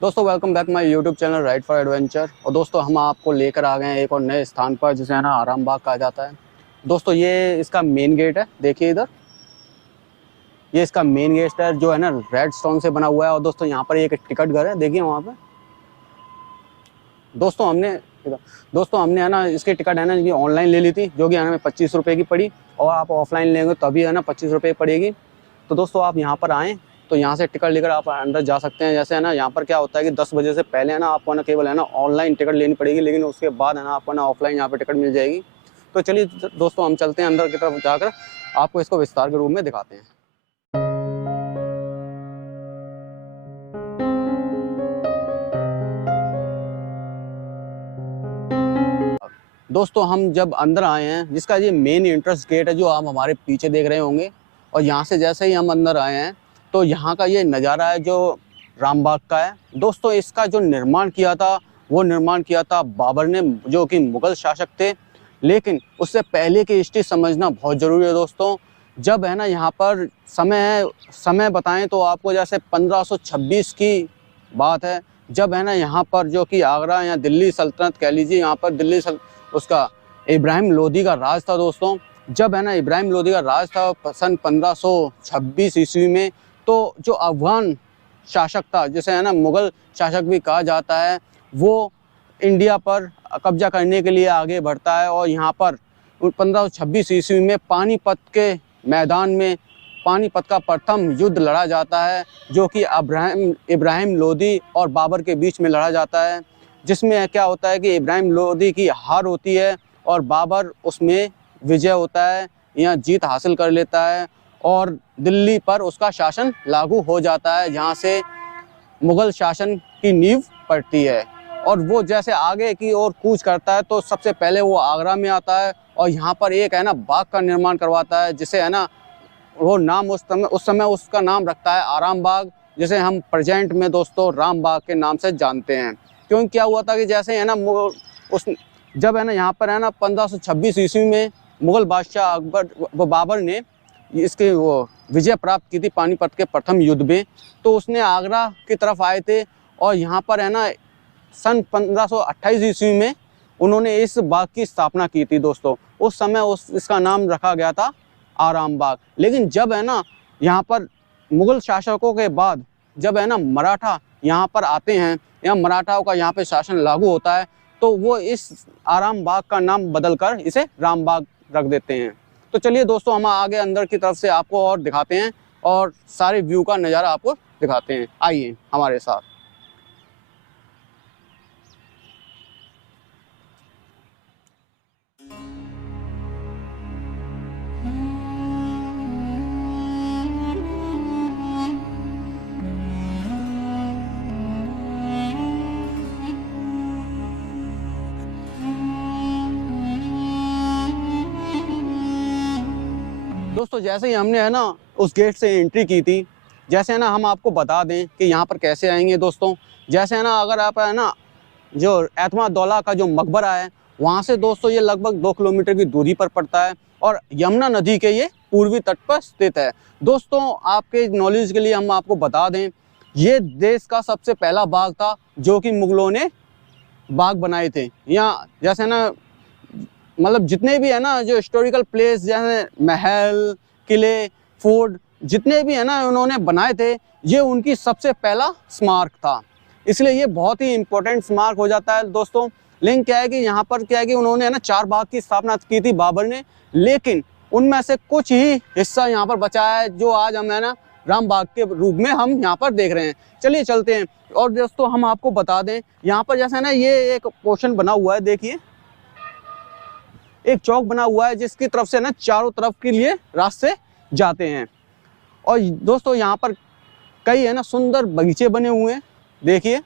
दोस्तों welcome back my YouTube channel ride for adventure. और दोस्तों हम आपको लेकर आ गए हैं एक और नए स्थान पर जिसे है ना आराम बाग कहा जाता है। दोस्तों ये इसका मेन गेट है, देखिए इधर ये इसका मेन गेट है जो है ना रेड स्टोन से बना हुआ है। और दोस्तों यहाँ पर एक टिकट घर है, देखिए वहाँ पे। दोस्तों हमने है ना इसकी टिकट है ना ये ऑनलाइन ले ली थी, जो कि हमें 25 रुपये की पड़ी। और आप ऑफलाइन लेंगे तभी है ना 25 रुपये पड़ेगी। तो दोस्तों आप यहाँ पर आएँ तो यहाँ से टिकट लेकर आप अंदर जा सकते हैं। जैसे है ना यहाँ पर क्या होता है कि 10 बजे से पहले है ना आपको ना केवल है ना ऑनलाइन टिकट लेनी पड़ेगी, लेकिन उसके बाद है ना आपको ना ऑफलाइन यहाँ पर टिकट मिल जाएगी। तो चलिए दोस्तों हम चलते हैं अंदर की तरफ, जाकर आपको इसको विस्तार के रूप में दिखाते हैं। दोस्तों हम जब अंदर आए हैं, जिसका ये मेन एंट्रेंस गेट है जो आप हमारे पीछे देख रहे होंगे, और यहाँ से जैसे ही हम अंदर आए हैं तो यहाँ का ये नज़ारा है जो राम बाग का है। दोस्तों इसका जो निर्माण किया था वो निर्माण किया था बाबर ने, जो कि मुग़ल शासक थे। लेकिन उससे पहले की हिस्ट्री समझना बहुत ज़रूरी है दोस्तों। जब है ना यहाँ पर समय बताएं तो आपको जैसे 1526 की बात है, जब है ना यहाँ पर जो कि आगरा या दिल्ली सल्तनत कह लीजिए, यहाँ पर उसका इब्राहिम लोदी का राज था दोस्तों। जब है ना इब्राहिम लोदी का राज था सन 1526 ईस्वी में, तो जो अफगान शासक था, जिसे है ना मुग़ल शासक भी कहा जाता है, वो इंडिया पर कब्जा करने के लिए आगे बढ़ता है। और यहाँ पर 1526 ईस्वी में पानीपत के मैदान में पानीपत का प्रथम युद्ध लड़ा जाता है, जो कि इब्राहिम लोदी और बाबर के बीच में लड़ा जाता है। जिसमें क्या होता है कि इब्राहिम लोदी की हार होती है और बाबर उसमें विजय होता है या जीत हासिल कर लेता है, और दिल्ली पर उसका शासन लागू हो जाता है, जहाँ से मुग़ल शासन की नींव पड़ती है। और वो जैसे आगे की ओर कूच करता है तो सबसे पहले वो आगरा में आता है और यहाँ पर एक है ना बाग का निर्माण करवाता है, जिसे है ना वो नाम उस समय उसका नाम रखता है आराम बाग, जिसे हम प्रेजेंट में दोस्तों राम बाग के नाम से जानते हैं। क्योंकि क्या हुआ था कि जैसे है ना जब है ना यहाँ पर है ना 1526 ईस्वी में मुग़ल बादशाह बाबर ने इसके वो विजय प्राप्त की थी पानीपत के प्रथम युद्ध में, तो उसने आगरा की तरफ आए थे। और यहाँ पर है ना सन 1528 ईस्वी में उन्होंने इस बाग की स्थापना की थी दोस्तों। उस समय इसका नाम रखा गया था आराम बाग। लेकिन जब है ना यहाँ पर मुग़ल शासकों के बाद जब है ना मराठा यहाँ पर आते हैं या मराठाओं का यहाँ पे शासन लागू होता है, तो वो इस आराम बाग का नाम बदलकर इसे राम बाग रख देते हैं। तो चलिए दोस्तों हम आगे अंदर की तरफ से आपको और दिखाते हैं और सारे व्यू का नज़ारा आपको दिखाते हैं, आइए हमारे साथ। दोस्तों जैसे ही हमने है ना उस गेट से एंट्री की थी, जैसे है ना हम आपको बता दें कि यहाँ पर कैसे आएंगे दोस्तों। जैसे है ना अगर आप है ना जो एतमादौला का जो मकबरा है, वहाँ से दोस्तों ये लगभग 2 किलोमीटर की दूरी पर पड़ता है और यमुना नदी के ये पूर्वी तट पर स्थित है। दोस्तों आपके नॉलेज के लिए हम आपको बता दें, ये देश का सबसे पहला बाग था जो कि मुग़लों ने बाग बनाए थे। यहाँ जैसे है ना मतलब जितने भी है ना जो हिस्टोरिकल प्लेस जैसे महल, किले, फोर्ट जितने भी है ना उन्होंने बनाए थे, ये उनकी सबसे पहला स्मारक था। इसलिए ये बहुत ही इम्पोर्टेंट स्मारक हो जाता है दोस्तों। लेकिन क्या है कि यहाँ पर क्या है कि उन्होंने है ना 4 बाग की स्थापना की थी बाबर ने, लेकिन उनमें से कुछ ही हिस्सा यहाँ पर बचा है जो आज हम है ना राम बाग के रूप में हम यहाँ पर देख रहे हैं। चलिए चलते हैं। और दोस्तों हम आपको बता दें, यहाँ पर जैसे है ना ये एक पोर्शन बना हुआ है, देखिए एक चौक बना हुआ है जिसकी तरफ से ना चारों तरफ के लिए रास्ते जाते हैं। और दोस्तों यहाँ पर कई है ना सुंदर बगीचे बने हुए हैं, देखिए।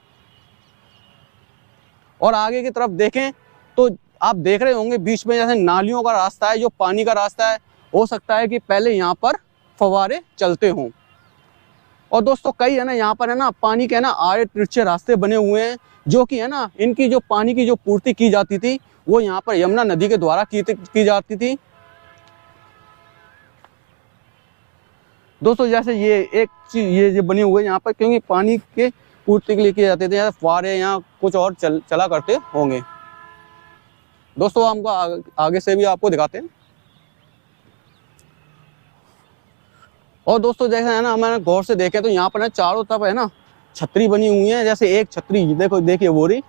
और आगे की तरफ देखें तो आप देख रहे होंगे बीच में जैसे नालियों का रास्ता है, जो पानी का रास्ता है। हो सकता है कि पहले यहाँ पर फव्वारे चलते हों। और दोस्तों कई है ना यहाँ पर है ना पानी के है ना आड़े तिरछे रास्ते बने हुए हैं, जो कि है ना इनकी जो पानी की जो पूर्ति की जाती थी वो यहाँ पर यमुना नदी के द्वारा की जाती थी। दोस्तों जैसे ये एक चीज ये जो बनी हुई है यहाँ पर, क्योंकि पानी के पूर्ति के लिए किए जाते थे, या फुहारे या कुछ और चला करते होंगे। दोस्तों हमको आगे से भी आपको दिखाते हैं। और दोस्तों जैसे है ना, हमारे गौर से देखें तो यहाँ पर ना चारों तरफ है ना छतरी बनी हुई है। जैसे एक छतरी देखो, देखिए वो रही,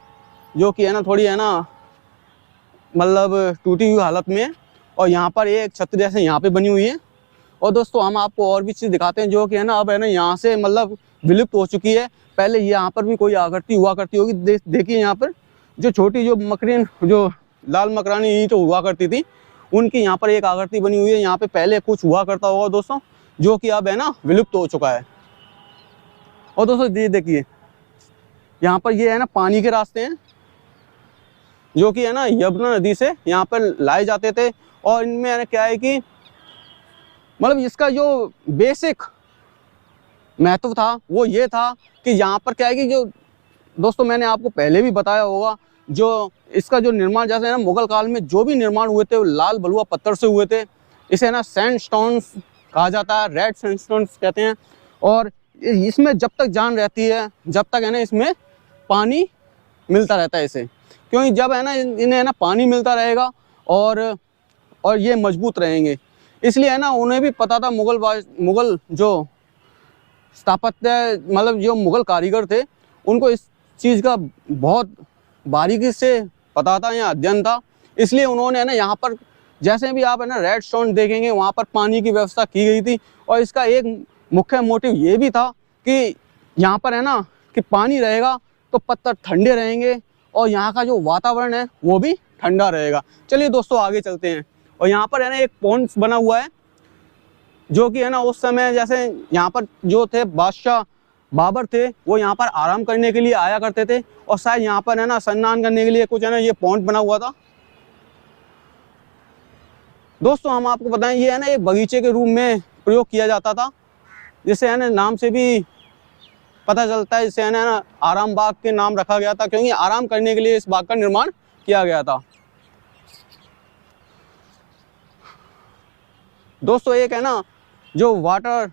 जो कि है ना थोड़ी है ना मतलब टूटी हुई हालत में है। और यहाँ पर एक छतरी जैसे यहाँ पे बनी हुई है। और दोस्तों हम आपको और भी चीज़ दिखाते हैं, जो कि है ना अब है ना यहाँ से मतलब विलुप्त हो चुकी है। पहले यहाँ पर भी कोई आकृति हुआ करती होगी। देखिए यहाँ पर जो छोटी जो मकरीन, जो लाल मकरानी ईंट हुआ करती थी, उनकी यहाँ पर एक आकृति बनी हुई है। यहाँ पे पहले कुछ हुआ करता होगा दोस्तों, जो कि अब है ना विलुप्त हो चुका है। और दोस्तों ये देखिए यहाँ पर ये है ना पानी के रास्ते हैं, जो कि है ना यमुना नदी से यहाँ पर लाए जाते थे। और इनमें है ना क्या है कि मतलब इसका जो बेसिक महत्व था वो ये था कि यहाँ पर क्या है कि जो दोस्तों मैंने आपको पहले भी बताया होगा, जो इसका जो निर्माण जैसे है ना मुगल काल में जो भी निर्माण हुए थे वो लाल बलुआ पत्थर से हुए थे। इसे है ना सैंडस्टोन्स कहा जाता है, रेड सैंडस्टोन्स कहते हैं। और इसमें जब तक जान रहती है, जब तक है ना इसमें पानी मिलता रहता है इसे, क्योंकि जब है ना इन्हें है ना पानी मिलता रहेगा और ये मजबूत रहेंगे। इसलिए है ना उन्हें भी पता था, मुगल जो स्थापत्य मतलब जो मुगल कारीगर थे, उनको इस चीज़ का बहुत बारीकी से पता था या अध्ययन था। इसलिए उन्होंने है ना यहाँ पर जैसे भी आप है ना रेड स्टोन देखेंगे, वहाँ पर पानी की व्यवस्था की गई थी। और इसका एक मुख्य मोटिव ये भी था कि यहाँ पर है ना कि पानी रहेगा तो पत्थर ठंडे रहेंगे और यहाँ का जो वातावरण है वो भी ठंडा रहेगा। चलिए दोस्तों आगे चलते हैं। और यहाँ पर है ना एक पॉन्ड बना हुआ है, जो कि है ना उस समय जैसे यहाँ पर जो थे बादशाह बाबर थे, वो यहाँ पर आराम करने के लिए आया करते थे। और शायद यहाँ पर है ना स्नान करने के लिए कुछ है ना ये पॉन्ड बना हुआ था। दोस्तों हम आपको बताएं, ये है ना एक बगीचे के रूप में प्रयोग किया जाता था, जिससे है ना नाम से भी पता चलता है, जिससे है ना आराम बाग के नाम रखा गया था, क्योंकि आराम करने के लिए इस बाग का निर्माण किया गया था। दोस्तों एक है ना जो वाटर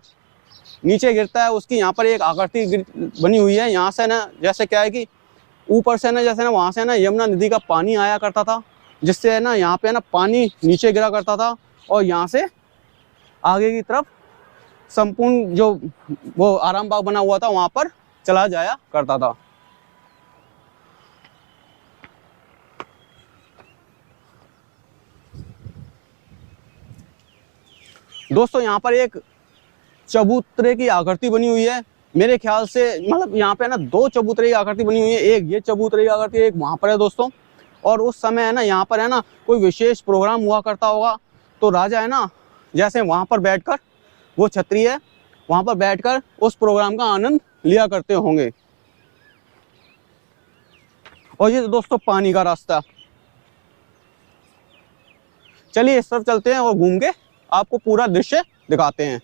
नीचे गिरता है, उसकी यहाँ पर एक आकृति बनी हुई है। यहाँ से ना जैसे क्या है कि ऊपर से ना जैसे ना वहाँ से ना यमुना नदी का पानी आया करता था, जिससे है ना यहाँ पे ना पानी नीचे गिरा करता था और यहाँ से आगे की तरफ संपूर्ण जो वो आराम बाग बना हुआ था वहाँ पर चला जाया करता था। दोस्तों यहाँ पर एक चबूतरे की आकृति बनी हुई है। मेरे ख्याल से मतलब यहाँ पे ना दो चबूतरे की आकृति बनी हुई है, एक ये चबूतरे की आकृति, एक वहाँ पर है दोस्तों। और उस समय है ना यहाँ पर है ना कोई विशेष प्रोग्राम हुआ करता होगा, तो राजा है ना जैसे वहाँ पर बैठकर, वो छतरी है, वहाँ पर बैठकर उस प्रोग्राम का आनंद लिया करते होंगे। और ये दोस्तों पानी का रास्ता। चलिए इस तरफ चलते हैं और घूम के आपको पूरा दृश्य दिखाते हैं।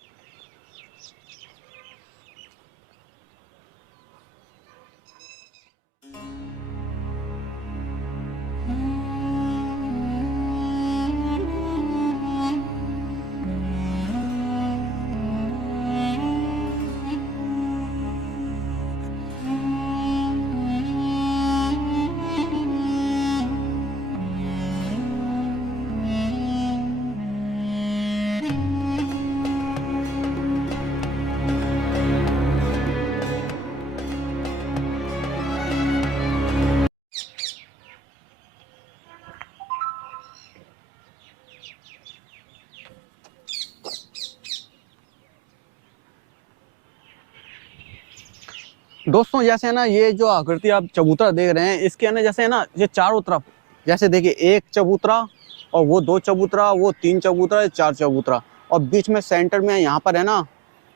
दोस्तों जैसे है ना ये जो आकृति आप चबूतरा देख रहे हैं, इसके है ना जैसे है ना ये चारों तरफ जैसे देखिए, एक चबूतरा और वो दो चबूतरा, वो तीन चबूतरा, ये चार चबूतरा, और बीच में सेंटर में यहाँ पर है ना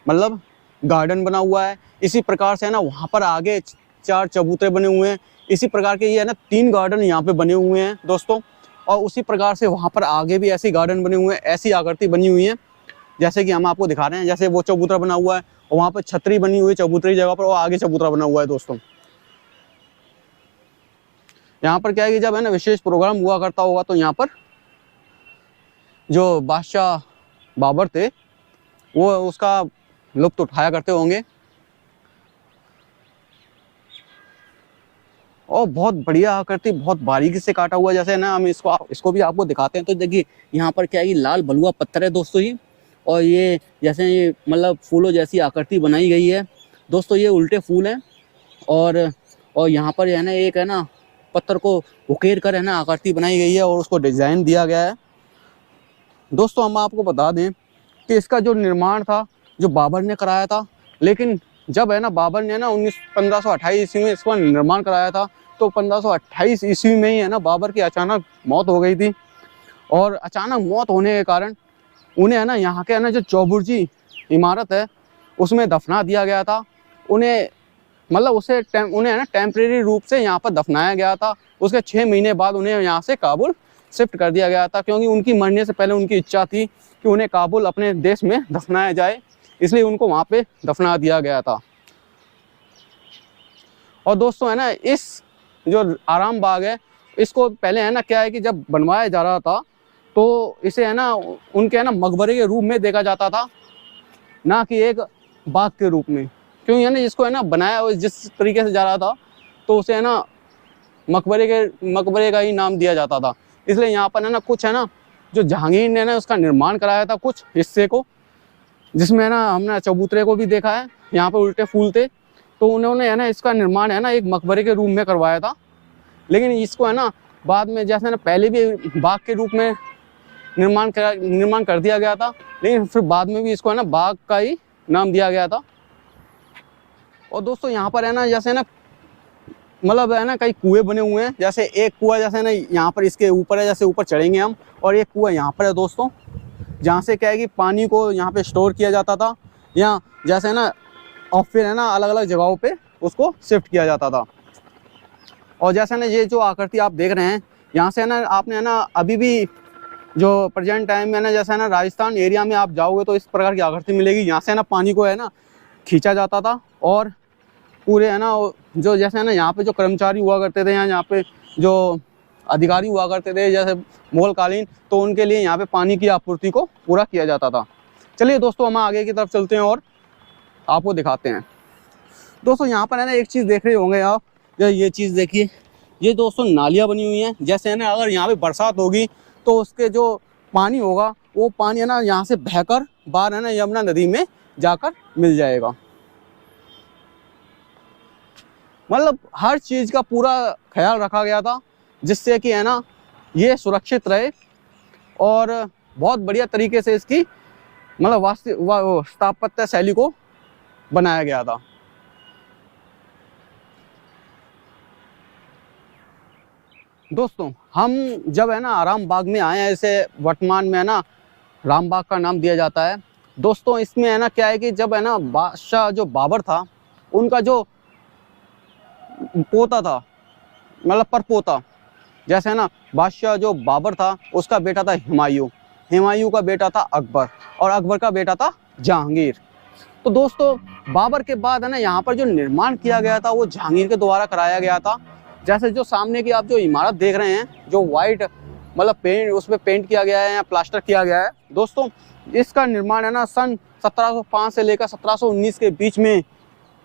मतलब गार्डन बना हुआ है। इसी प्रकार से है ना वहाँ पर आगे चार चबूतरे बने हुए हैं। इसी प्रकार के ये है ना तीन गार्डन यहाँ पे बने हुए हैं दोस्तों। और उसी प्रकार से वहाँ पर आगे भी ऐसे गार्डन बने हुए हैं, ऐसी आकृति बनी हुई है जैसे कि हम आपको दिखा रहे हैं। जैसे वो चबूतरा बना हुआ है और वहाँ पर छतरी बनी हुई है चबूतरी जगह पर, और आगे चबूतरा बना हुआ है दोस्तों। यहाँ पर क्या है कि जब है ना विशेष प्रोग्राम हुआ करता होगा, तो यहाँ पर जो बादशाह बाबर थे वो उसका लुत्फ उठाया करते होंगे। और बहुत बढ़िया आकृति, बहुत बारीकी से काटा हुआ। जैसे ना हम इसको भी आपको दिखाते हैं। तो देखिए यहाँ पर क्या है कि लाल बलुआ पत्थर है दोस्तों ही, और ये जैसे ये मतलब फूलों जैसी आकृति बनाई गई है दोस्तों। ये उल्टे फूल हैं, और यहाँ पर है ना एक है ना पत्थर को उकेर कर है ना आकृति बनाई गई है और उसको डिजाइन दिया गया है। दोस्तों हम आपको बता दें कि इसका जो निर्माण था जो बाबर ने कराया था, लेकिन जब है ना बाबर ने ना 1528 ईस्वी में इसका निर्माण कराया था, तो 1528 ईस्वी में ही है ना बाबर की अचानक मौत हो गई थी। और अचानक मौत होने के कारण उन्हें है ना यहाँ के है ना जो चौबुर्जी इमारत है उसमें दफना दिया गया था। उन्हें मतलब उन्हें है ना टेम्परेरी रूप से यहाँ पर दफनाया गया था। उसके 6 महीने बाद उन्हें यहाँ से काबुल शिफ्ट कर दिया गया था, क्योंकि उनकी मरने से पहले उनकी इच्छा थी कि उन्हें काबुल अपने देश में दफनाया जाए, इसलिए उनको वहाँ पे दफना दिया गया था। और दोस्तों है ना इस जो आराम बाग है, इसको पहले है ना क्या है कि जब बनवाया जा रहा था तो इसे है ना उनके है ना मकबरे के रूप में देखा जाता था, ना कि एक बाग के रूप में। क्योंकि है ना जिसको है ना बनाया जिस तरीके से जा रहा था तो उसे है ना मकबरे का ही नाम दिया जाता था। इसलिए यहाँ पर है ना कुछ है ना जो जहांगीर ने ना उसका निर्माण कराया था कुछ हिस्से को, जिसमें है ना हमने चबूतरे को भी देखा है, यहाँ पे उल्टे फूल थे, तो उन्होंने है ना इसका निर्माण है ना एक मकबरे के रूप में करवाया था। लेकिन इसको है ना बाद में जैसे ना पहले भी बाग के रूप में निर्माण कर दिया गया था, लेकिन फिर बाद में भी इसको है ना बाग का ही नाम दिया गया था। और दोस्तों यहाँ पर है ना जैसे ना मतलब है ना कई कुएं बने हुए हैं। जैसे एक कुआं जैसे ना यहाँ पर इसके ऊपर है, जैसे ऊपर चढ़ेंगे हम, और एक कुआं यहाँ पर है दोस्तों, जहाँ से क्या है कि पानी को यहाँ पे स्टोर किया जाता था, या जैसे ना और फिर है ना अलग अलग जगहों पे उसको शिफ्ट किया जाता था। और जैसे ना ये जो आकृति आप देख रहे हैं, यहाँ से है ना आपने है ना अभी भी जो प्रेजेंट टाइम में ना जैसे है ना राजस्थान एरिया में आप जाओगे तो इस प्रकार की आकृति मिलेगी। यहाँ से है ना पानी को है ना खींचा जाता था, और पूरे है ना जो जैसे है ना यहाँ पे जो कर्मचारी हुआ करते थे, यहाँ पे जो अधिकारी हुआ करते थे जैसे मुगलकालीन, तो उनके लिए यहाँ पे पानी की आपूर्ति को पूरा किया जाता था। चलिए दोस्तों हम आगे की तरफ चलते हैं और आपको दिखाते हैं। दोस्तों यहाँ पर है ना एक चीज़ देख रहे होंगे आप, ये चीज़ देखिए, ये दोस्तों नालियाँ बनी हुई हैं। जैसे है ना अगर यहाँ पे बरसात होगी तो उसके जो पानी होगा वो पानी है ना यहाँ से बहकर बाहर है ना यमुना नदी में जाकर मिल जाएगा। मतलब हर चीज़ का पूरा ख्याल रखा गया था जिससे कि है ना ये सुरक्षित रहे, और बहुत बढ़िया तरीके से इसकी मतलब स्थापत्य शैली को बनाया गया था। दोस्तों हम जब है ना आराम बाग में आए हैं, इसे वर्तमान में है ना राम बाग का नाम दिया जाता है। दोस्तों इसमें है ना क्या है कि जब है ना बादशाह जो बाबर था, उनका जो पोता था मतलब परपोता, जैसे है ना बादशाह जो बाबर था उसका बेटा था हुमायूं, हुमायूं का बेटा था अकबर, और अकबर का बेटा था जहांगीर। तो दोस्तों बाबर के बाद है ना यहाँ पर जो निर्माण किया गया था वो जहांगीर के द्वारा कराया गया था। जैसे जो सामने की आप जो इमारत देख रहे हैं, जो वाइट मतलब पेंट उसमें पेंट किया गया है या प्लास्टर किया गया है दोस्तों, इसका निर्माण है ना सन 1705 से लेकर 1719 के बीच में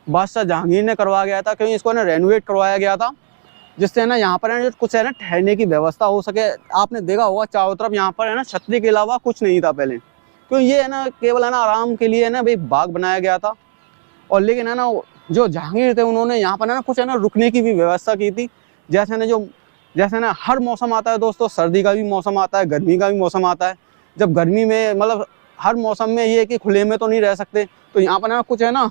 बादशाह जहांगीर ने करवाया गया था, क्योंकि इसको ना रेनोवेट करवाया गया था, जिससे ना यहाँ पर है ना कुछ है ना ठहरने की व्यवस्था हो सके। आपने देखा होगा चारों तरफ यहाँ पर है ना छतरी के अलावा कुछ नहीं था पहले, क्योंकि ये है ना केवल है ना आराम के लिए है ना भाई बाग बनाया गया था। और लेकिन है ना जो जहांगीर थे उन्होंने यहाँ पर है ना कुछ है ना रुकने की भी व्यवस्था की थी। जैसे ना हर मौसम आता है दोस्तों, सर्दी का भी मौसम आता है, गर्मी का भी मौसम आता है। जब गर्मी में मतलब हर मौसम में ये कि खुले में तो नहीं रह सकते, तो यहाँ पर है ना कुछ है ना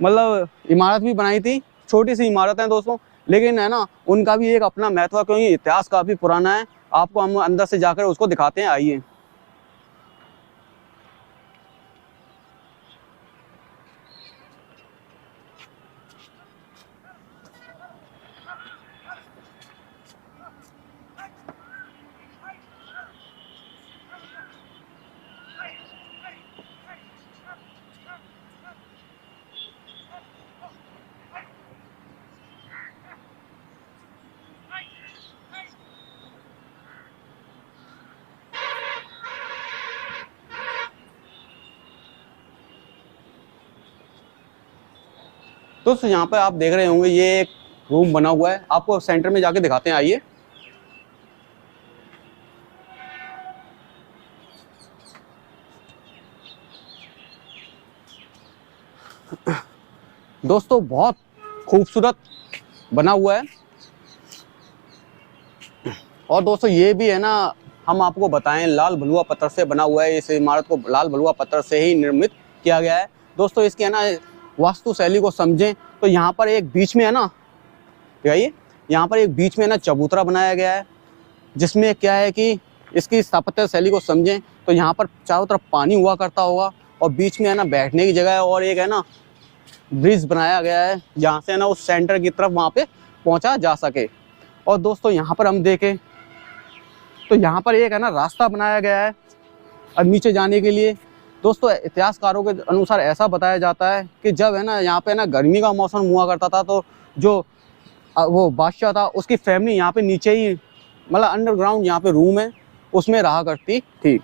मतलब इमारत भी बनाई थी, छोटी सी इमारत है दोस्तों, लेकिन है ना उनका भी एक अपना महत्व है, क्योंकि इतिहास काफ़ी पुराना है। आपको हम अंदर से जाकर उसको दिखाते हैं, आइए। दोस्तों यहाँ पर आप देख रहे होंगे ये एक रूम बना हुआ है। आपको सेंटर में जाके दिखाते हैं, आइए। दोस्तों बहुत खूबसूरत बना हुआ है। और दोस्तों ये भी है ना, हम आपको बताएं, लाल बलुआ पत्थर से बना हुआ है। इस इमारत को लाल बलुआ पत्थर से ही निर्मित किया गया है। दोस्तों इसकी है ना वास्तु शैली को समझें तो यहाँ पर एक बीच में है ना, यहाँ पर एक बीच में ना चबूतरा बनाया गया है, जिसमें क्या है कि इसकी स्थापत्य शैली को समझें तो यहाँ पर चारों तरफ पानी हुआ करता होगा और बीच में है ना बैठने की जगह है, और एक है ना ब्रिज बनाया गया है जहाँ से है ना उस सेंटर की तरफ वहाँ पे पहुँचा जा सके। और दोस्तों यहाँ पर हम देखें तो यहाँ पर एक है ना रास्ता बनाया गया है और नीचे जाने के लिए। दोस्तों इतिहासकारों के अनुसार ऐसा बताया जाता है कि जब है ना यहाँ पे ना गर्मी का मौसम हुआ करता था तो जो वो बादशाह था उसकी फैमिली यहाँ पे नीचे ही, मतलब अंडरग्राउंड यहाँ पे रूम है, उसमें रहा करती थी।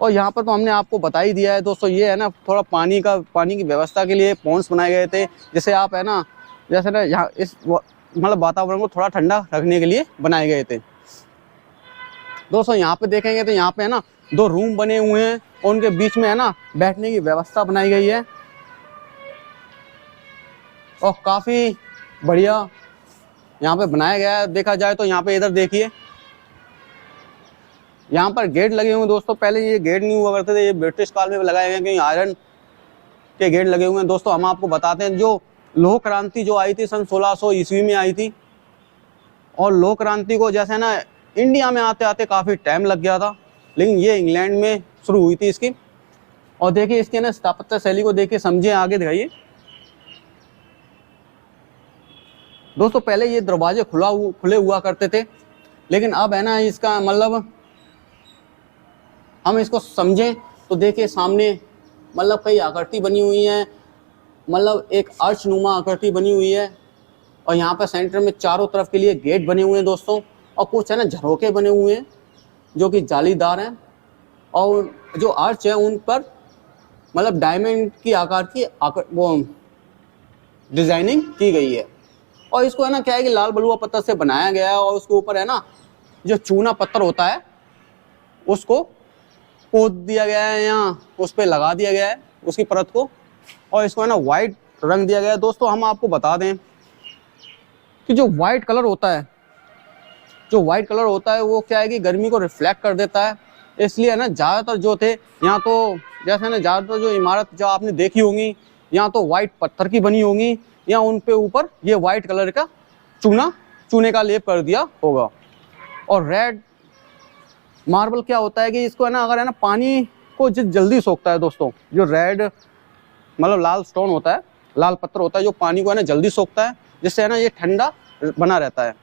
और यहाँ पर तो हमने आपको बता ही दिया है दोस्तों, ये है ना थोड़ा पानी की व्यवस्था के लिए पॉन्ड्स बनाए गए थे, जैसे आप है ना, जैसे ना यहाँ इस मतलब वातावरण को थोड़ा ठंडा रखने के लिए बनाए गए थे। दोस्तों यहाँ पे देखेंगे तो यहाँ पे है ना 2 रूम बने हुए हैं और उनके बीच में है ना बैठने की व्यवस्था बनाई गई है और काफ़ी बढ़िया यहाँ पे बनाया गया है। देखा जाए तो यहाँ पे इधर देखिए, यहाँ पर गेट लगे हुए हैं दोस्तों। पहले ये गेट नहीं हुआ करते थे, ये ब्रिटिश काल में लगाए गए हैं, क्योंकि आयरन के गेट लगे हुए हैं। दोस्तों हम आपको बताते हैं, जो लौह क्रांति जो आई थी सन 1600 ईस्वी में आई थी, और लौह क्रांति को जैसे ना इंडिया में आते आते काफ़ी टाइम लग गया था, लेकिन ये इंग्लैंड में शुरू हुई थी इसकी। और देखिए इसके ना स्थापत्य शैली को देखिए, समझिए, आगे दिखाइए। दोस्तों पहले ये दरवाजे खुले हुआ करते थे, लेकिन अब है ना इसका मतलब हम इसको समझें तो देखिए सामने मतलब कई आकृति बनी हुई है, मतलब एक अर्च नुमा आकृति बनी हुई है, और यहाँ पर सेंटर में चारों तरफ के लिए गेट बने हुए हैं दोस्तों, और कुछ है ना झरोके बने हुए हैं जो कि जालीदार हैं, और जो अर्च है उन पर मतलब डायमंड की आकार की वो डिजाइनिंग की गई है। और इसको है ना क्या है कि लाल बलुआ पत्थर से बनाया गया है, और उसके ऊपर है ना जो चूना पत्थर होता है उसको पोत दिया गया है, यहाँ उस पर लगा दिया गया है उसकी परत को, और इसको है ना वाइट रंग दिया गया है। दोस्तों हम आपको बता दें कि जो वाइट कलर होता है वो क्या है कि गर्मी को रिफ्लेक्ट कर देता है, इसलिए है ना ज़्यादातर जो थे यहाँ तो जैसे ना ज़्यादातर जो इमारत जो आपने देखी होंगी यहाँ तो वाइट पत्थर की बनी होंगी, या उन पे ऊपर ये वाइट कलर का चूने का लेप कर दिया होगा। और रेड मार्बल क्या होता है कि इसको है ना अगर है ना पानी को जल्दी सोखता है दोस्तों, जो रेड मतलब लाल स्टोन होता है, लाल पत्थर होता है जो पानी को है ना जल्दी सोखता है, जिससे है ना ये ठंडा बना रहता है।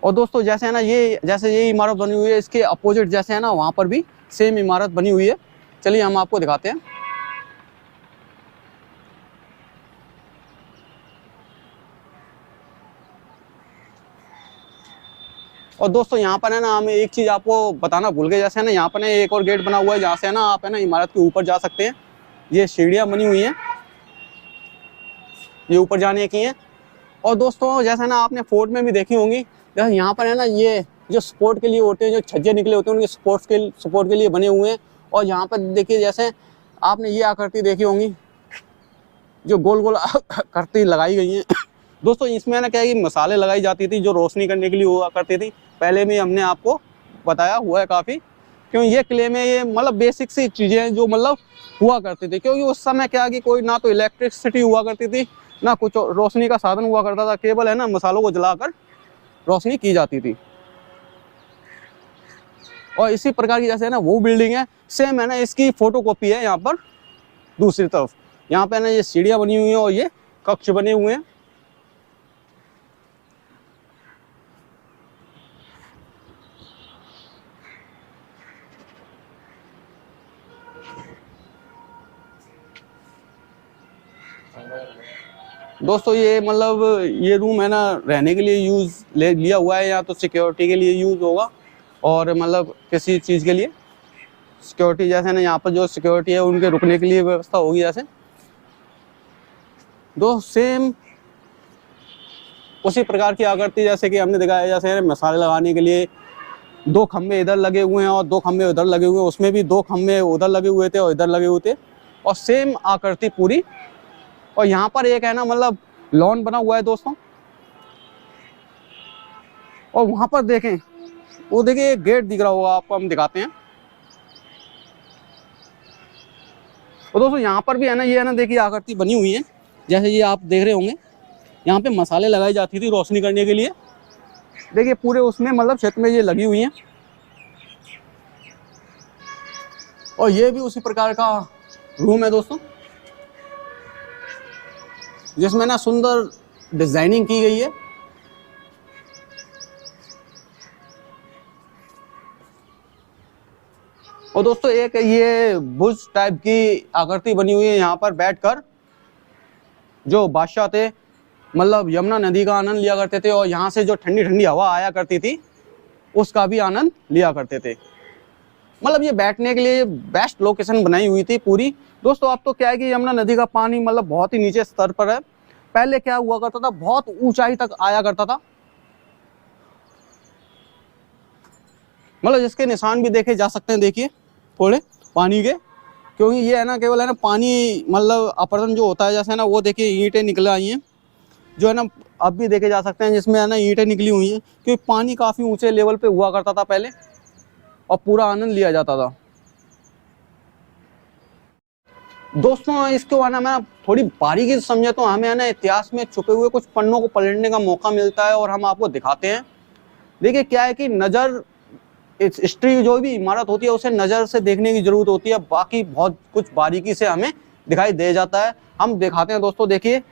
और दोस्तों जैसे है ना ये इमारत बनी हुई है, इसके अपोजिट जैसे है ना वहाँ पर भी सेम इमारत बनी हुई है। चलिए हम आपको दिखाते हैं। और दोस्तों यहाँ पर है ना हम एक चीज़ आपको बताना भूल गए, जैसे है ना यहाँ पर एक और गेट बना हुआ है जहाँ से है ना आप है ना इमारत के ऊपर जा सकते हैं। ये सीढ़ियाँ बनी हुई हैं, ये ऊपर जाने की हैं। और दोस्तों जैसे ना आपने फोर्ट में भी देखी होंगी, जैसे यहाँ पर है ना ये जो स्पोर्ट के लिए होते हैं, जो छज्जे निकले होते हैं उनके सपोर्ट के लिए बने हुए हैं। और यहाँ पर देखिए जैसे आपने ये आकृति देखी होंगी जो गोल गोल आकृति लगाई गई हैं। दोस्तों इसमें ना क्या है कि मसाले लगाई जाती थी जो रोशनी करने के लिए हुआ करती थी, पहले में हमने आपको बताया हुआ है काफ़ी, क्यों ये किले में ये मतलब बेसिक सी चीज़ें हैं जो मतलब हुआ करती थी, क्योंकि उस समय क्या कि कोई ना तो इलेक्ट्रिसिटी हुआ करती थी ना कुछ रोशनी का साधन हुआ करता था, केवल है ना मसालों को जलाकर रोशनी की जाती थी। और इसी प्रकार की जैसे है ना वो बिल्डिंग है, सेम है ना इसकी फोटोकॉपी है यहाँ पर दूसरी तरफ। यहाँ पे ना ये सीढ़ियाँ बनी हुई हैं और ये कक्ष बने हुए हैं। दोस्तों ये मतलब ये रूम है ना रहने के लिए लिया हुआ है, या तो सिक्योरिटी के लिए यूज़ होगा और मतलब किसी चीज़ के लिए। सिक्योरिटी जैसे ना यहाँ पर जो सिक्योरिटी है उनके रुकने के लिए व्यवस्था होगी जैसे। दो सेम उसी प्रकार की आकृति जैसे कि हमने दिखाया, जैसे मसाले लगाने के लिए 2 खंबे इधर लगे हुए हैं और 2 खंबे उधर लगे हुए हैं, उसमें भी 2 खंबे उधर लगे हुए थे और इधर लगे हुए थे और सेम आकृति पूरी। और यहाँ पर एक है ना मतलब लॉन बना हुआ है दोस्तों। और वहाँ पर देखें, वो देखिए एक गेट दिख रहा होगा आपको, हम दिखाते हैं। और दोस्तों यहाँ पर भी है ना, ये है ना देखिए आकृति बनी हुई है, जैसे ये आप देख रहे होंगे। यहाँ पे मसाले लगाई जाती थी रोशनी करने के लिए। देखिए पूरे उसमें मतलब क्षेत्र में ये लगी हुई हैं। और ये भी उसी प्रकार का रूम है दोस्तों, जिसमें ना सुंदर डिजाइनिंग की गई है। और दोस्तों एक ये बुर्ज टाइप की आकृति बनी हुई है, यहाँ पर बैठकर जो बादशाह थे मतलब यमुना नदी का आनंद लिया करते थे और यहाँ से जो ठंडी ठंडी हवा आया करती थी उसका भी आनंद लिया करते थे। मतलब ये बैठने के लिए बेस्ट लोकेशन बनाई हुई थी पूरी। दोस्तों अब तो क्या है कि यमुना नदी का पानी मतलब बहुत ही नीचे स्तर पर है। पहले क्या हुआ करता था, बहुत ऊंचाई तक आया करता था, मतलब जिसके निशान भी देखे जा सकते हैं, देखिए थोड़े पानी के, क्योंकि ये है ना केवल है ना पानी मतलब अपरदन जो होता है जैसे ना, वो देखिए ईंटें निकल आई हैं जो है ना, अब भी देखे जा सकते हैं जिसमें है ना ईंटें निकली हुई हैं, क्योंकि पानी काफ़ी ऊंचे लेवल पे हुआ करता था पहले और पूरा आनंद लिया जाता था। दोस्तों इसको है ना मैं थोड़ी बारीकी से समझे तो हमें है ना इतिहास में छुपे हुए कुछ पन्नों को पलटने का मौका मिलता है और हम आपको दिखाते हैं। देखिए क्या है कि नज़र, हिस्ट्री जो भी इमारत होती है उसे नज़र से देखने की जरूरत होती है, बाकी बहुत कुछ बारीकी से हमें दिखाई दे जाता है। हम दिखाते हैं दोस्तों। देखिए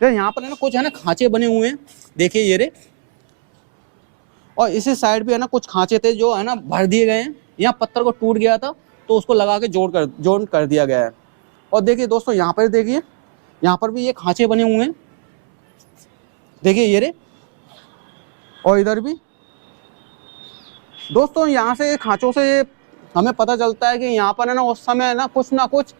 यहाँ पर है ना कुछ है ना खांचे बने हुए हैं, देखिए ये रे, और इसी साइड पे है ना कुछ खांचे थे जो है ना भर दिए गए हैं। यहाँ पत्थर को टूट गया था तो उसको लगा के जोड़ कर दिया गया है। और देखिए दोस्तों यहाँ पर देखिए, यहाँ पर भी ये खांचे बने हुए हैं, देखिए ये रे, और इधर भी। दोस्तों यहाँ से खांचों से हमें पता चलता है कि यहाँ पर है ना उस समय है ना कुछ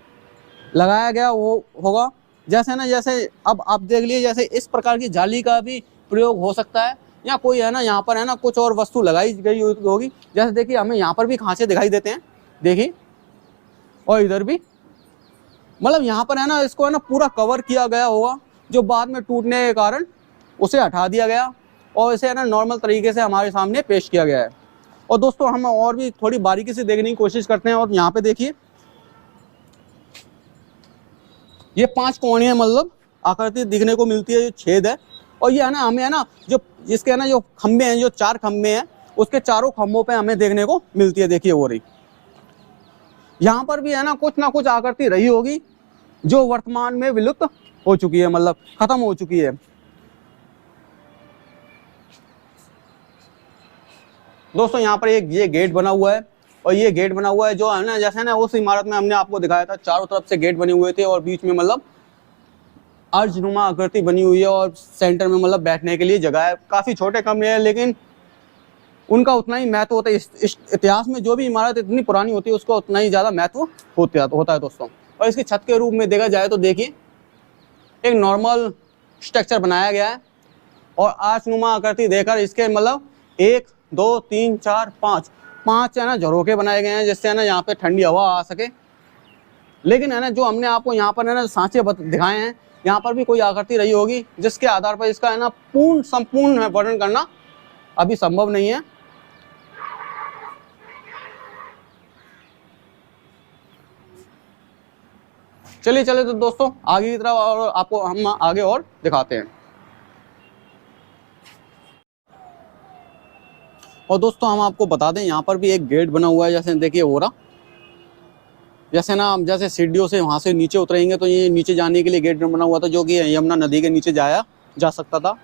लगाया गया होगा। जैसे ना, जैसे अब आप देख लीजिए, जैसे इस प्रकार की जाली का भी प्रयोग हो सकता है, या कोई है ना यहाँ पर है ना कुछ और वस्तु लगाई गई होगी। जैसे देखिए हमें यहाँ पर भी खांचे दिखाई देते हैं, देखिए, और इधर भी। मतलब यहाँ पर है ना इसको है ना पूरा कवर किया गया होगा, जो बाद में टूटने के कारण उसे हटा दिया गया और इसे है ना नॉर्मल तरीके से हमारे सामने पेश किया गया है। और दोस्तों हम और भी थोड़ी बारीकी से देखने की कोशिश करते हैं। और यहाँ पे देखिए ये 5 कोणीय मतलब आकृति दिखने को मिलती है, जो छेद है। और ये है ना हमें है ना जो इसके है ना जो खंबे हैं, जो 4 खंबे हैं, उसके चारों खंभों पे हमें देखने को मिलती है, देखिए वो रही। यहाँ पर भी है ना कुछ आकृति रही होगी जो वर्तमान में विलुप्त हो चुकी है, मतलब खत्म हो चुकी है। दोस्तों यहाँ पर एक ये गेट बना हुआ है, और ये गेट बना हुआ है जो है ना जैसे ना उस इमारत में हमने आपको दिखाया था, चारों तरफ से गेट बने हुए थे और बीच में मतलब अर्धनुमा आकृति बनी हुई है और सेंटर में मतलब बैठने के लिए जगह है। काफ़ी छोटे कमरे हैं लेकिन उनका उतना ही महत्व होता है। इस इतिहास में जो भी इमारत इतनी पुरानी होती है उसका उतना ही ज़्यादा महत्व होता है दोस्तों। और इसकी छत के रूप में देखा जाए तो देखिए एक नॉर्मल स्ट्रक्चर बनाया गया है और आर्चनुमा आकृति देकर इसके मतलब 1 2 3 4 5 है ना झरोखे बनाए गए हैं, जिससे है ना यहाँ पे ठंडी हवा आ सके। लेकिन है ना जो हमने आपको यहाँ पर है ना सांचे दिखाए हैं, यहाँ पर भी कोई आकृति रही होगी जिसके आधार पर इसका है ना संपूर्ण वर्णन करना अभी संभव नहीं है। चलिए तो दोस्तों आगे की तरफ और आपको हम आगे और दिखाते हैं। और दोस्तों हम आपको बता दें यहाँ पर भी एक गेट बना हुआ है, जैसे देखिए हो रहा, जैसे ना हम जैसे सीढ़ियों से वहाँ से नीचे उतरेंगे तो ये नीचे जाने के लिए गेट बना हुआ था, जो कि यमुना नदी के नीचे जाया जा सकता था।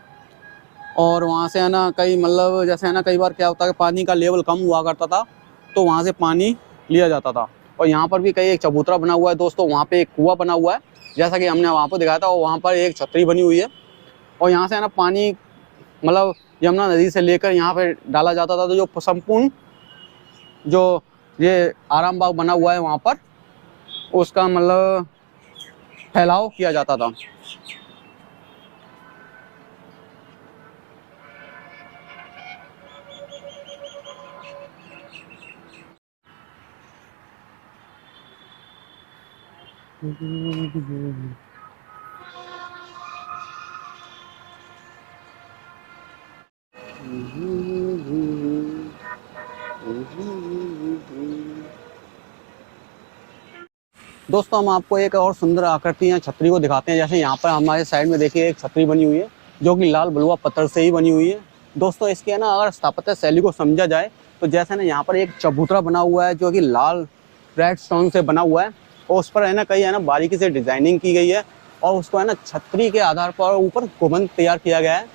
और वहाँ से है ना कई मतलब जैसे है ना कई बार क्या होता है कि पानी का लेवल कम हुआ करता था तो वहाँ से पानी लिया जाता था। और यहाँ पर भी कई एक चबूतरा बना हुआ है दोस्तों, वहाँ पे एक कुआं बना हुआ है जैसा कि हमने वहाँ पर दिखाया था, और वहाँ पर एक छतरी बनी हुई है। और यहाँ से है ना पानी मतलब यमुना नदी से लेकर यहाँ पे डाला जाता था, तो जो संपूर्ण जो ये आराम बाग बना हुआ है वहाँ पर उसका मतलब फैलाव किया जाता था। दोस्तों हम आपको एक और सुंदर आकृति छतरी को दिखाते हैं। जैसे यहाँ पर हमारे साइड में देखिए एक छतरी बनी हुई है जो कि लाल बलुआ पत्थर से ही बनी हुई है। दोस्तों इसके ना अगर स्थापत्य शैली को समझा जाए तो जैसे ना यहाँ पर एक चबूतरा बना हुआ है जो कि लाल रेड स्टोन से बना हुआ है और उस पर है ना कई है ना बारीकी से डिजाइनिंग की गई है और उसको है ना छतरी के आधार पर ऊपर गुंबद तैयार किया गया है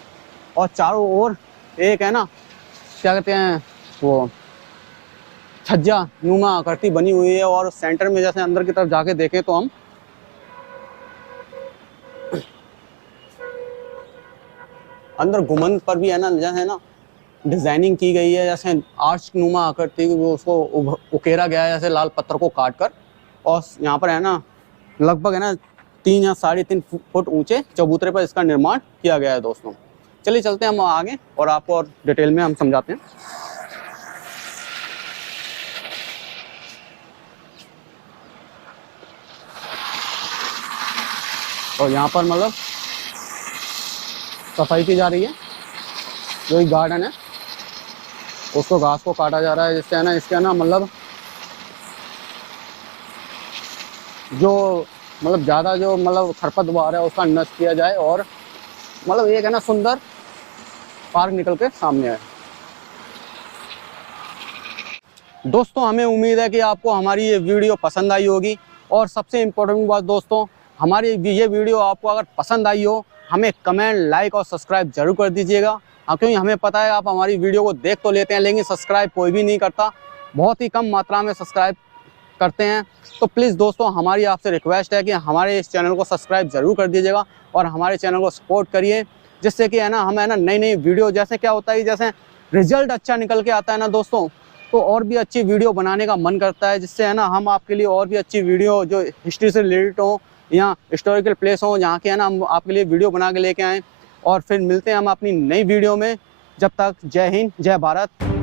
और चारों ओर एक है ना क्या कहते हैं वो छज्जा नुमा आकृति बनी हुई है और सेंटर में जैसे अंदर की तरफ जाके देखें तो हम अंदर गुंबद पर भी है ना जैसे ना डिजाइनिंग की गई है, जैसे आर्च नुमा आकृति वो उसको उकेरा गया है जैसे लाल पत्थर को काट कर। और यहाँ पर है ना लगभग है ना 3 या 3.5 फुट ऊंचे चबूतरे पर इसका निर्माण किया गया है। दोस्तों चलिए चलते हैं हम आगे और आपको और डिटेल में हम समझाते हैं। और यहाँ पर मतलब सफाई की जा रही है। जो एक गार्डन है उसको घास को काटा जा रहा है जिससे है ना इसके ना मतलब जो मतलब ज़्यादा जो मतलब खरपतवार है उसका नष्ट किया जाए और मतलब एक है ना सुंदर पार्क निकल के सामने है। दोस्तों हमें उम्मीद है कि आपको हमारी ये वीडियो पसंद आई होगी और सबसे इम्पोर्टेंट बात दोस्तों हमारी ये वीडियो आपको अगर पसंद आई हो हमें कमेंट लाइक और सब्सक्राइब जरूर कर दीजिएगा। क्योंकि हमें पता है आप हमारी वीडियो को देख तो लेते हैं लेकिन सब्सक्राइब कोई भी नहीं करता, बहुत ही कम मात्रा में सब्सक्राइब करते हैं। तो प्लीज़ दोस्तों हमारी आपसे रिक्वेस्ट है कि हमारे इस चैनल को सब्सक्राइब जरूर कर दीजिएगा और हमारे चैनल को सपोर्ट करिए जिससे कि है ना हम है ना नई नई वीडियो जैसे क्या होता है जैसे रिजल्ट अच्छा निकल के आता है ना दोस्तों तो और भी अच्छी वीडियो बनाने का मन करता है जिससे है ना हम आपके लिए और भी अच्छी वीडियो जो हिस्ट्री से रिलेटेड हो या हिस्टोरिकल प्लेस हो जहाँ के है ना हम आपके लिए वीडियो बना के लेके आएँ। और फिर मिलते हैं हम अपनी नई वीडियो में। जब तक जय हिंद जय भारत।